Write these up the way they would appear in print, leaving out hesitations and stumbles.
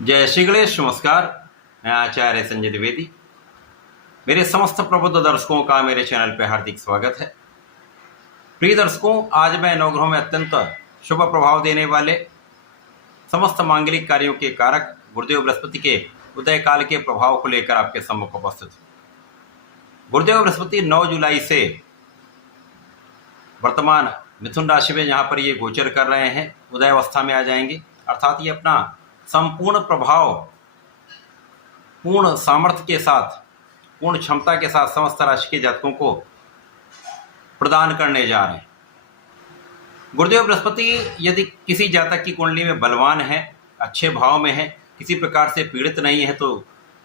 जय श्री गणेश। नमस्कार। मैं आचार्य संजय द्विवेदी। मेरे समस्त प्रबुद्ध दर्शकों का मेरे चैनल पर हार्दिक स्वागत है। प्रिय दर्शकों, आज मैं नवग्रहों में अत्यंत शुभ प्रभाव देने वाले समस्त मांगलिक कार्यों के कारक गुरुदेव बृहस्पति के उदय काल के प्रभाव को लेकर आपके सम्मुख उपस्थित हूँ। गुरुदेव बृहस्पति 9 जुलाई से वर्तमान मिथुन राशि में जहाँ पर ये गोचर कर रहे हैं, उदय अवस्था में आ जाएंगे। अर्थात ये अपना संपूर्ण प्रभाव पूर्ण सामर्थ्य के साथ, पूर्ण क्षमता के साथ समस्त राशि के जातकों को प्रदान करने जा रहे हैं। गुरुदेव बृहस्पति यदि किसी जातक की कुंडली में बलवान है, अच्छे भाव में है, किसी प्रकार से पीड़ित नहीं है, तो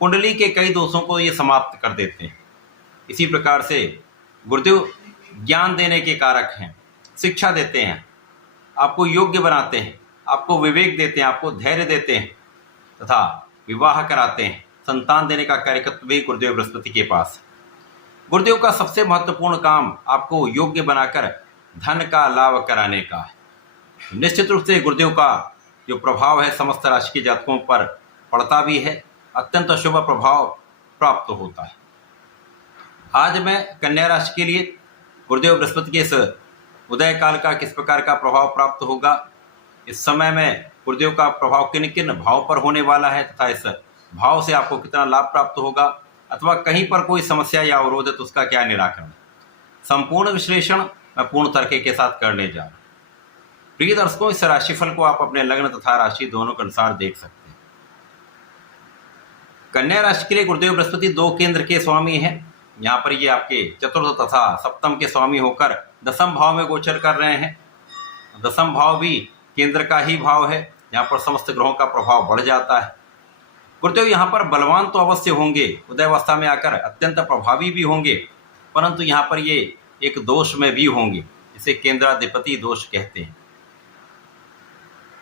कुंडली के कई दोषों को ये समाप्त कर देते हैं। इसी प्रकार से गुरुदेव ज्ञान देने के कारक हैं, शिक्षा देते हैं, आपको योग्य बनाते हैं, आपको विवेक देते हैं, आपको धैर्य देते हैं तथा विवाह कराते हैं। संतान देने का कार्यकत्व भी गुरुदेव बृहस्पति के पास है। गुरुदेव का सबसे महत्वपूर्ण काम आपको योग्य बनाकर धन का लाभ कराने का है। निश्चित रूप से गुरुदेव का जो प्रभाव है समस्त राशि के जातकों पर पड़ता भी है, अत्यंत शुभ प्रभाव प्राप्त होता है। आज मैं कन्या राशि के लिए गुरुदेव बृहस्पति के इस उदय काल का किस प्रकार का प्रभाव प्राप्त होगा, इस समय में गुरुदेव का प्रभाव किन किन भाव पर होने वाला है तथा इस भाव से आपको कितना लाभ प्राप्त होगा, अथवा कहीं पर कोई समस्या या अवरोध है तो उसका क्या निराकरण, संपूर्ण विश्लेषण मैं पूर्ण तर्क के साथ करने जा रहा हूँ। प्रिय दर्शकों, इस राशिफल को आप अपने लग्न तथा राशि दोनों के अनुसार देख सकते हैं। कन्या राशि के लिए गुरुदेव बृहस्पति 2 केंद्र के स्वामी हैं। यहाँ पर ये आपके चतुर्थ तथा सप्तम के स्वामी होकर दसम भाव में गोचर कर रहे हैं। दसम भाव भी केंद्र का ही भाव है, यहाँ पर समस्त ग्रहों का प्रभाव बढ़ जाता है। गुरुदेव यहाँ पर बलवान तो अवश्य होंगे, उदय अवस्था में आकर अत्यंत प्रभावी भी होंगे, परंतु यहाँ पर ये एक दोष में भी होंगे, इसे केंद्राधिपति दोष कहते हैं,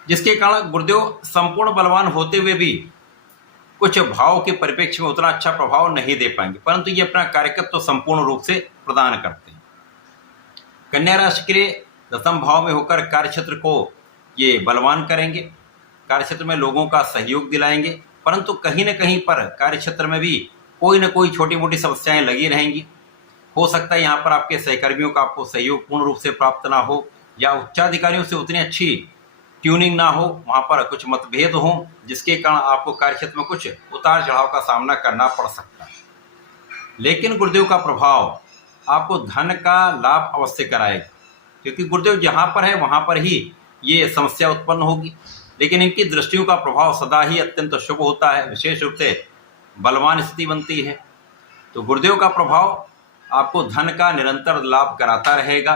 जिसके कारण गुरुदेव संपूर्ण बलवान होते हुए भी कुछ भाव के परिप्रेक्ष्य में उतना अच्छा प्रभाव नहीं दे पाएंगे, परंतु ये अपना कार्यकत्व तो संपूर्ण रूप से प्रदान करते हैं। कन्या राशि के लिए दसम भाव में होकर कार्यक्षेत्र को ये बलवान करेंगे, कार्यक्षेत्र में लोगों का सहयोग दिलाएंगे, परंतु कहीं न कहीं पर कार्यक्षेत्र में भी कोई न कोई छोटी मोटी समस्याएं लगी रहेंगी। हो सकता है यहाँ पर आपके सहकर्मियों का आपको सहयोग पूर्ण रूप से प्राप्त ना हो, या उच्चाधिकारियों से उतनी अच्छी ट्यूनिंग ना हो, वहाँ पर कुछ मतभेद हो, जिसके कारण आपको कार्यक्षेत्र में कुछ उतार चढ़ाव का सामना करना पड़ सकता है। लेकिन गुरुदेव का प्रभाव आपको धन का लाभ अवश्य कराएगा, क्योंकि गुरुदेव जहाँ पर है वहाँ पर ही ये समस्या उत्पन्न होगी। लेकिन इनकी दृष्टियों का प्रभाव सदा ही अत्यंत शुभ होता है, विशेष रूप से बलवान स्थिति बनती है। तो गुरुदेव का प्रभाव आपको धन का निरंतर लाभ कराता रहेगा,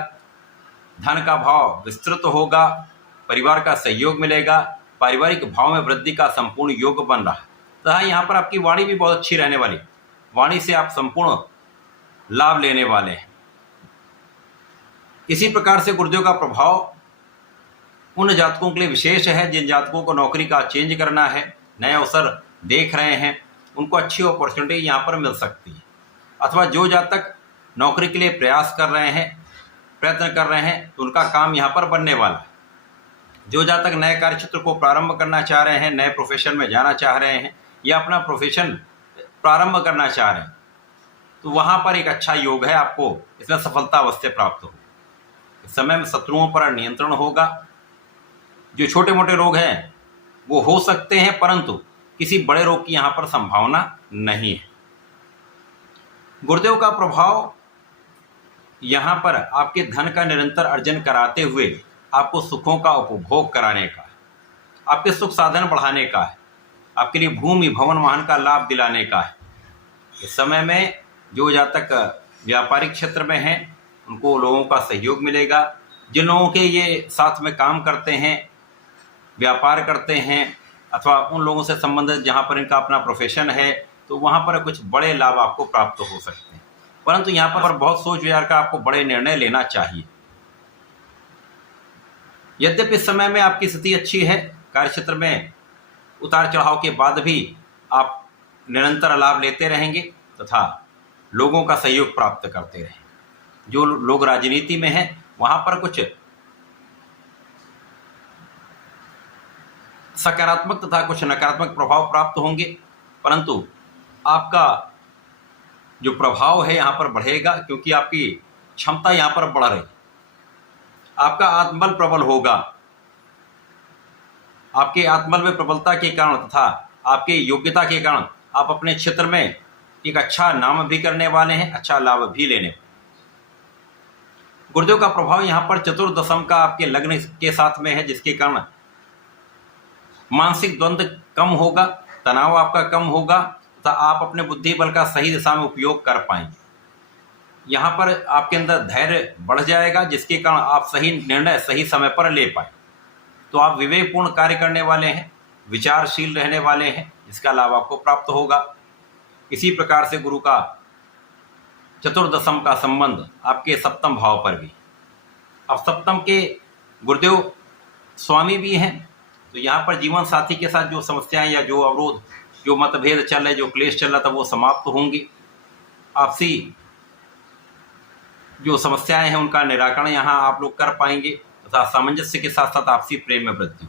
धन का भाव विस्तृत होगा, परिवार का सहयोग मिलेगा, पारिवारिक भाव में वृद्धि का संपूर्ण योग बन रहा है। तथा यहाँ पर आपकी वाणी भी बहुत अच्छी रहने वाली, वाणी से आप संपूर्ण लाभ लेने वाले हैं। इसी प्रकार से गुरुदेव का प्रभाव उन जातकों के लिए विशेष है जिन जातकों को नौकरी का चेंज करना है, नए अवसर देख रहे हैं, उनको अच्छी अपॉर्चुनिटी यहाँ पर मिल सकती है। अथवा जो जातक नौकरी के लिए प्रयास कर रहे हैं, प्रयत्न कर रहे हैं, तो उनका काम यहाँ पर बनने वाला है। जो जातक नए कार्यक्षेत्र को प्रारंभ करना चाह रहे हैं, नए प्रोफेशन में जाना चाह रहे हैं, या अपना प्रोफेशन प्रारंभ करना चाह रहे हैं, तो वहाँ पर एक अच्छा योग है, आपको इसमें सफलता अवश्य प्राप्त होगी। इस समय में शत्रुओं पर नियंत्रण होगा। जो छोटे मोटे रोग हैं वो हो सकते हैं, परंतु किसी बड़े रोग की यहाँ पर संभावना नहीं है। गुरुदेव का प्रभाव यहाँ पर आपके धन का निरंतर अर्जन कराते हुए आपको सुखों का उपभोग कराने का है, आपके सुख साधन बढ़ाने का है, आपके लिए भूमि भवन वाहन का लाभ दिलाने का है। इस समय में जो जातक व्यापारिक क्षेत्र में हैं उनको लोगों का सहयोग मिलेगा। जिन लोगों के ये साथ में काम करते हैं, व्यापार करते हैं, अथवा उन लोगों से संबंधित जहाँ पर इनका अपना प्रोफेशन है, तो वहाँ पर कुछ बड़े लाभ आपको प्राप्त हो सकते हैं। परंतु यहाँ पर बहुत सोच विचार का आपको बड़े निर्णय लेना चाहिए। यद्यपि इस समय में आपकी स्थिति अच्छी है, कार्यक्षेत्र में उतार चढ़ाव के बाद भी आप निरंतर लाभ लेते रहेंगे तथा लोगों का सहयोग प्राप्त करते रहेंगे। जो लोग राजनीति में हैं वहाँ पर कुछ सकारात्मक तथा कुछ नकारात्मक प्रभाव प्राप्त होंगे, परंतु आपका जो प्रभाव है यहाँ पर बढ़ेगा, क्योंकि आपकी क्षमता यहाँ पर बढ़ रही, आपका आत्मबल प्रबल होगा। आपके आत्मबल में प्रबलता के कारण तथा आपके योग्यता के कारण आप अपने क्षेत्र में एक अच्छा नाम भी करने वाले हैं, अच्छा लाभ भी लेने। गुरुदेव का प्रभाव यहाँ पर चतुर्दशम का आपके लग्न के साथ में है, जिसके कारण मानसिक द्वंद्व कम होगा, तनाव आपका कम होगा तथा आप अपने बुद्धि बल का सही दिशा में उपयोग कर पाएंगे। यहाँ पर आपके अंदर धैर्य बढ़ जाएगा, जिसके कारण आप सही निर्णय सही समय पर ले पाए। तो आप विवेकपूर्ण कार्य करने वाले हैं, विचारशील रहने वाले हैं, जिसका लाभ आपको प्राप्त होगा। इसी प्रकार से गुरु का चतुर्दशम का संबंध आपके सप्तम भाव पर भी। अब सप्तम के गुरुदेव स्वामी भी हैं, तो यहाँ पर जीवन साथी के साथ जो समस्याएं या जो अवरोध, जो मतभेद चल रहे, जो क्लेश चल रहा था, वो समाप्त होंगे। आपसी जो समस्याएं हैं उनका निराकरण यहाँ आप लोग कर पाएंगे तथा सामंजस्य के साथ साथ आपसी प्रेम में वृद्धि।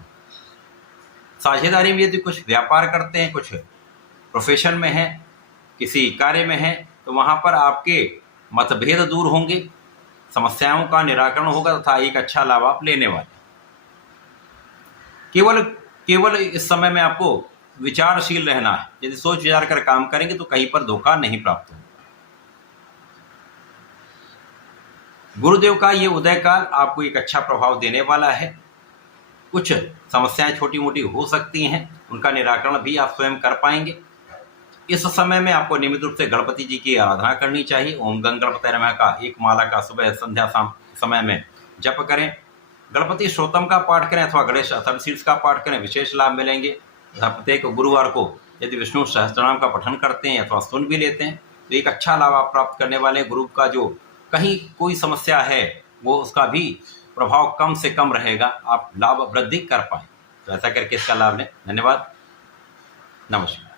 साझेदारी में यदि कुछ व्यापार करते हैं, कुछ प्रोफेशन में हैं, किसी कार्य में हैं, तो वहाँ पर आपके मतभेद दूर होंगे, समस्याओं का निराकरण होगा तथा एक अच्छा लाभ आप लेने वाले। केवल इस समय में आपको विचारशील रहना है। यदि सोच विचार कर काम करेंगे तो कहीं पर धोखा नहीं प्राप्त होगा। गुरुदेव का ये उदय काल आपको एक अच्छा प्रभाव देने वाला है। कुछ समस्याएं छोटी मोटी हो सकती हैं, उनका निराकरण भी आप स्वयं कर पाएंगे। इस समय में आपको नियमित रूप से गणपति जी की आराधना करनी चाहिए। ओम गंग गणपति नमः का एक माला का सुबह संध्या शाम समय में जप करें। गणपति श्रोतम का पाठ करें अथवा गणेश अष्टशीर्ष का पाठ करें, विशेष लाभ मिलेंगे। तथा प्रत्येक गुरुवार को यदि विष्णु सहस्त्रनाम का पठन करते हैं अथवा सुन भी लेते हैं तो एक अच्छा लाभ आप प्राप्त करने वाले। गुरु का जो कहीं कोई समस्या है वो उसका भी प्रभाव कम से कम रहेगा, आप लाभ वृद्धि कर पाएं। तो ऐसा करके इसका लाभ लें। धन्यवाद। नमस्कार।